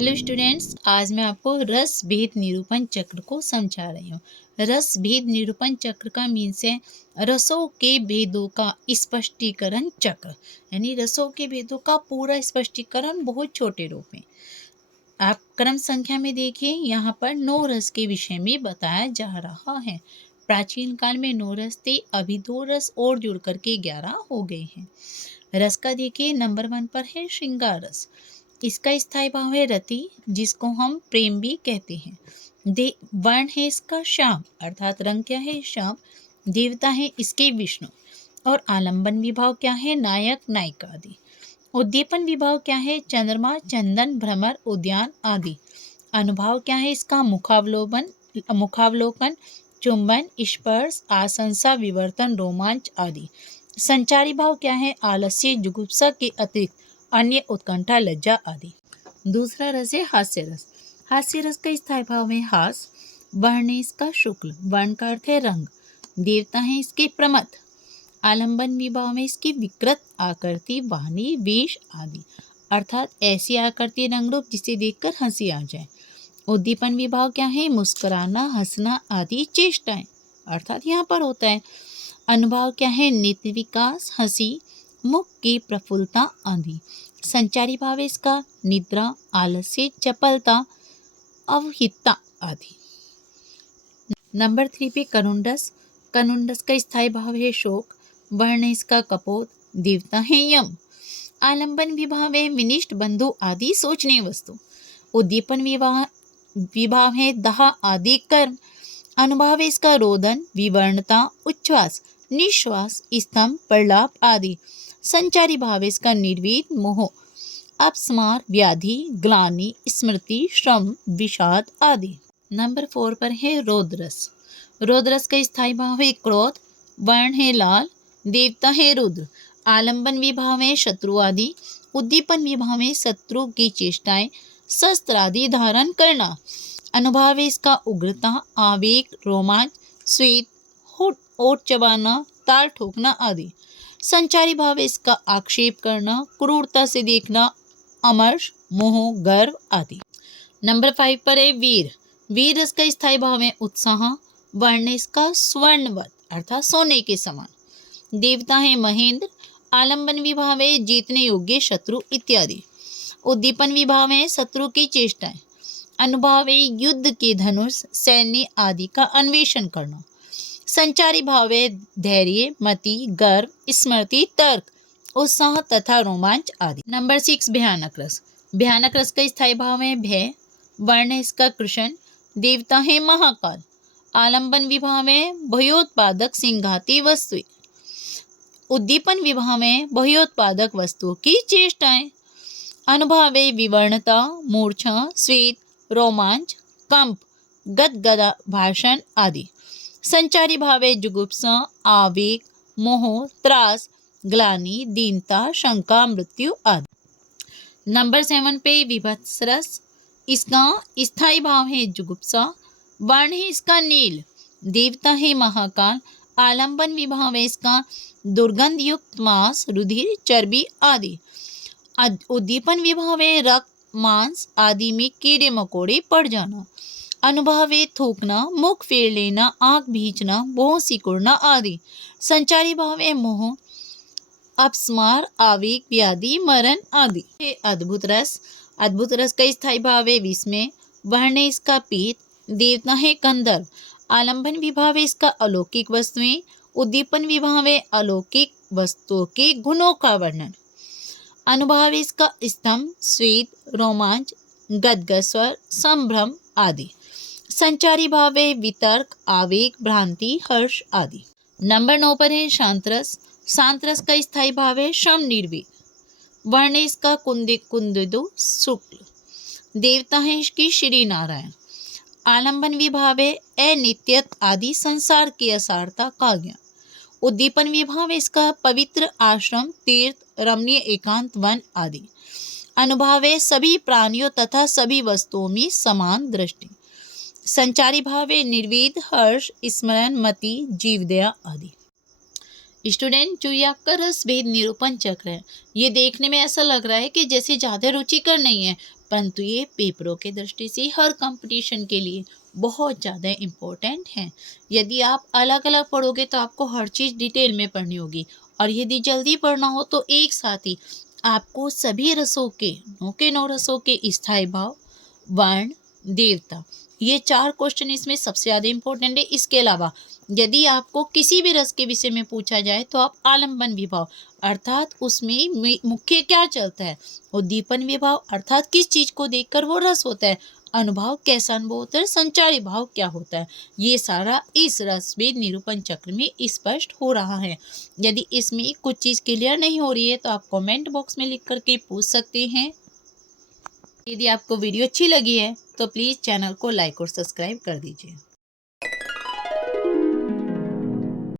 Hello students, आज मैं आपको रस भेद निरूपण चक्र को समझा रही हूँ। रस भेद निरूपण चक्र का मीन्स है रसों के भेदों का स्पष्टीकरण चक्र, यानी रसों के भेदों का पूरा स्पष्टीकरण बहुत छोटे रूप में। आप क्रम संख्या में देखिए, यहाँ पर 9 रस के विषय में बताया जा रहा है। प्राचीन काल में 9 रस थे, अभी 2 रस और जुड़ करके 11 हो गए हैं। रस का देखिए नंबर 1 पर है श्रृंगार रस। इसका स्थायी भाव है रति, जिसको हम प्रेम भी कहते हैं। वर्ण है इसका श्याम, अर्थात रंग क्या है श्याम। देवता है इसके विष्णु। और आलंबन विभाव क्या है नायक नायिका आदि। उद्दीपन विभाव क्या है चंद्रमा, चंदन, भ्रमर, उद्यान आदि। अनुभाव क्या है इसका मुखावलोकन, चुंबन, स्पर्श, आशंसा, विवर्तन, रोमांच आदि। संचारी भाव क्या है आलस्य, जुगुप्सा के अतिरिक्त अन्य उत्कंठा, लज्जा आदि। दूसरा रस है हास्य रस। हास्य रस का स्थायी भाव में हास। वर्ण है इसका शुक्ल, वर्ण का अर्थ है रंग। देवता है इसके प्रमथ। आलंबन विभाव में इसकी विकृत आकृति, वाणी, वेश आदि, अर्थात ऐसी आकृति रंग रूप जिसे देखकर हंसी आ जाए। उद्दीपन विभाव क्या है मुस्कुराना, हंसना आदि चेष्टाएं, अर्थात यहाँ पर होता है। अनुभाव क्या है नित्य विकास, हंसी, मुख की प्रफुल्लता आदि। संचारी भाव है इसका निद्रा, आलस्य, चपलता, अवहितता आदि। नंबर 3 पे करुंडस। करुंडस का स्थायी भाव है शोक। वर्ण है इसका कपोत। देवता है यम। आलंबन विभाव है विनिष्ट, बंधु आदि सोचनीय वस्तु। उद्दीपन विभाव है दाह आदि कर्म। अनुभाव है इसका रोदन, विवर्णता, उच्छ्वास, निश्वास, स्तंभ, प्रलाप आदि। संचारी भाव इसका निर्वीद, मोह, अपस्मार, व्याधि, ग्लानि, स्मृति, श्रम, विषाद आदि। नंबर 4 पर है रौद्रस। रौद्रस का स्थायी भाव है क्रोध। वर्ण है लाल। देवता है रुद्र। आलंबन विभाव में शत्रु आदि। उद्दीपन विभाव में शत्रु की चेष्टाएं, शस्त्र आदि धारण करना। अनुभाव है इसका उग्रता, आवेग, रोमांच, श्वेत, ओठ चबाना, ताल ठोकना आदि। संचारी भाव इसका आक्षेप करना, क्रूरता से देखना, अमर्ष, मोह, गर्व आदि। नंबर 5 पर है वीर। वीर रस का स्थायी भाव है उत्साह। वर्ण इसका स्वर्णवत, अर्थात सोने के समान। देवता है महेंद्र। आलंबन विभाव है जीतने योग्य शत्रु इत्यादि। उद्दीपन विभाव है शत्रु की चेष्टाएं। अनुभाव है युद्ध के धनुष, सैन्य आदि का अन्वेषण करना। संचारी भाव है धैर्य, मति, गर्व, स्मृति, तर्क, उत्साह तथा रोमांच आदि। नंबर 6 भयानक रस। भयानक रस का स्थायी भाव है भय। वर्ण है इसका कृष्ण। देवता है महाकाल। आलंबन विभाव में भयोत्पादक, सिंघाती वस्तुएं। उद्दीपन विभाव में भयोत्पादक वस्तुओं की चेष्टाएं। अनुभाव है विवर्णता, मूर्छा, श्वेत, रोमांच, कंप, गदगदा भाषण आदि। संचारी भाव है जुगुप्सा, आवेग, मोह, त्रास, ग्लानि, दीनता, शंका, मृत्यु आदि। नंबर 7 पे विभत्स रस। इसका स्थायी भाव है जुगुप्सा। वर्ण है इसका नील। देवता है महाकाल। आलंबन विभाव है इसका दुर्गंध युक्त मांस, रुधिर, चर्बी आदि। उद्दीपन विभाव है रक्त, मांस आदि में कीड़े मकोड़े पड़ जाना। अनुभाव है थूकना, मुख फेर लेना, आंख भींचना, भौं सिकुड़ना आदि। संचारी भाव है मोह, अपस्मार, आवेग, व्याधि, मरण आदि। अद्भुत रस। अद्भुत रस का स्थायी भाव है विस्मय। वर्ण है इसका पीत। देवता है कंदर्प। आलंबन विभाव है इसका अलौकिक वस्तुएं। उद्दीपन विभाव है अलौकिक वस्तुओं के गुणों का वर्णन। अनुभाव है इसका स्तंभ, श्वेत, रोमांच, गदगद स्वर, संभ्रम आदि। संचारी भाव है वितर्क, आवेग, भ्रांति, हर्ष आदि। नंबर 9 पर है शांत रस। शांत रस का स्थायी भाव है श्रम निर्वेद। वर्ण है इसका कुंदिदु शुक्ल। देवता है इसकी श्री नारायण। आलंबन विभाव है अनित्यत आदि संसार की असारता का ज्ञान। उद्दीपन विभाव है इसका पवित्र आश्रम, तीर्थ, रमणीय एकांत वन आदि। अनुभाव है सभी प्राणियों तथा सभी वस्तुओं में समान दृष्टि। संचारी भाव है निर्वेद, हर्ष, स्मरण, मति, जीवदया आदि। स्टूडेंट, जो ये आपका रस भेद निरूपण चक्र है, ये देखने में ऐसा लग रहा है कि जैसे ज़्यादा रुचिकर नहीं है, परंतु ये पेपरों के दृष्टि से हर कंपटीशन के लिए बहुत ज़्यादा इम्पोर्टेंट है। यदि आप अलग अलग पढ़ोगे तो आपको हर चीज़ डिटेल में पढ़नी होगी, और यदि जल्दी पढ़ना हो तो एक साथ ही आपको सभी रसों के नौ रसों के स्थायी भाव, वर्ण, देवता, ये 4 क्वेश्चन इसमें सबसे ज़्यादा इम्पोर्टेंट है। इसके अलावा यदि आपको किसी भी रस के विषय में पूछा जाए तो आप आलम्बन विभाव अर्थात उसमें मुख्य क्या चलता है, उद्दीपन विभाव अर्थात किस चीज़ को देखकर वो रस होता है, अनुभाव कैसा अनुभव होता है, संचारी भाव क्या होता है, ये सारा इस रसभेद निरूपण चक्र में स्पष्ट हो रहा है। यदि इसमें कुछ चीज़ क्लियर नहीं हो रही है तो आप कमेंट बॉक्स में लिख करके पूछ सकते हैं। यदि आपको वीडियो अच्छी लगी है तो प्लीज़ चैनल को लाइक और सब्सक्राइब कर दीजिए।